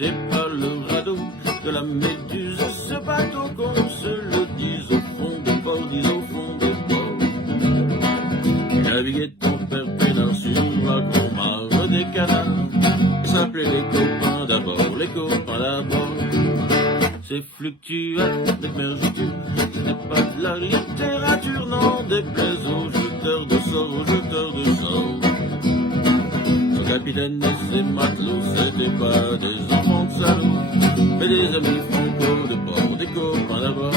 c'était pas le radeau de la Méduse, ce bateau qu'on se le dise au fond des ports, dise au fond des ports. Il naviguait ton père pénard sur la grand-mare des canards, s'appelait les copains d'abord, les copains d'abord. C'est fluctuel, des merjutures, c'était pas de la littérature, non, déplaise aux jeteurs de sorts, aux jeteurs de sorts. Son capitaine et ses matelots, c'était pas des enfants de salauds, mais des amis franco de bord, des copains d'abord.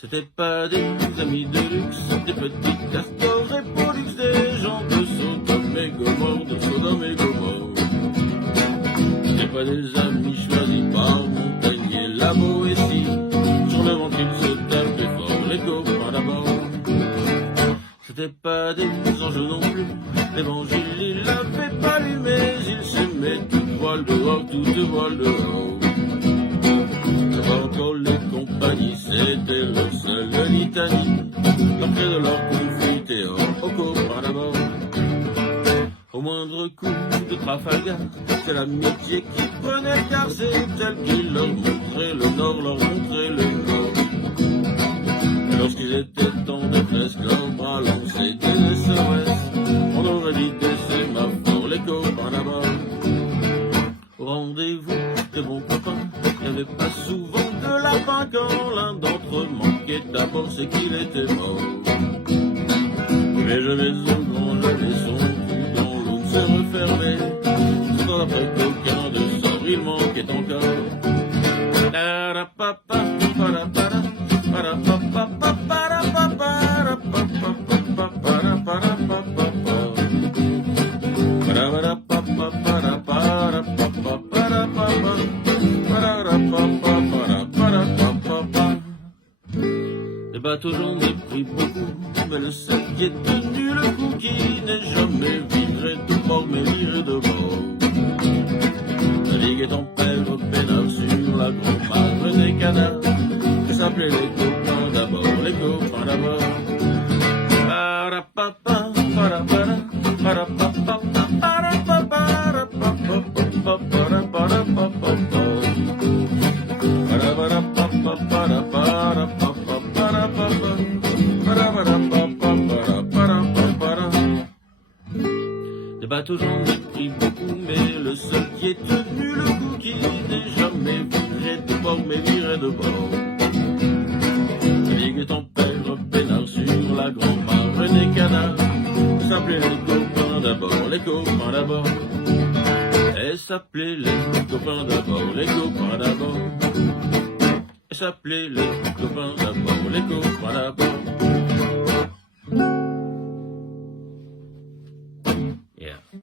C'était pas des amis de luxe, des petits castors et pollux, des gens de Sodome et Gomorre, de Sodome et Gomorre. C'était pas des amis choisis par Montaigne et la Boétie, sur le ventre ils se tapaient fort, les copains d'abord. C'était pas des anges non plus, l'évangile il l'avait pas lu, mais il s'aimait toute voile dehors, toute voile dehors. Savoir encore les compagnies, c'était leur seule litanie, l'entrée de leur confiture aux copains d'abord. Au moindre coup de Trafalgar, c'est l'amitié qui prenait le quart, c'est elle qui leur montrait le nord, leur montrait le nord. Et lorsqu'ils étaient en détresse, leurs bras lancés des SOS, on aurait dit des sémaphores, les copains d'abord. Au rendez-vous des bons copains, il n'y avait pas souvent de lapin, quand l'un d'entre eux manquait d'abord, c'est qu'il était mort. Mais je vais au grand, j'avais son trou dans l'eau se refermer, tout après qu'aucun de sort, il manquait encore. Les bateaux j'en ai pris beaucoup, mais le seul qui est tenu le coup, qui n'est jamais viré de bord, mais viré de bord. Naviguait ton père au pénard sur la grand-mare des canards, que s'appelaient les copains d'abord, les copains d'abord. Parapapa, parapara, parapapa, parapapa, des bateaux j'en ai pris beaucoup, mais le seul qui est tenu le coup, qui n'est jamais viré de bord, mais viré de bord. Naviguait ton père pénard sur la grand-mare des canards, s'appelait les copains d'abord, les copains d'abord. Et s'appelait les copains d'abord, les copains d'abord. Et s'appelait les copains d'abord, les copains d'abord.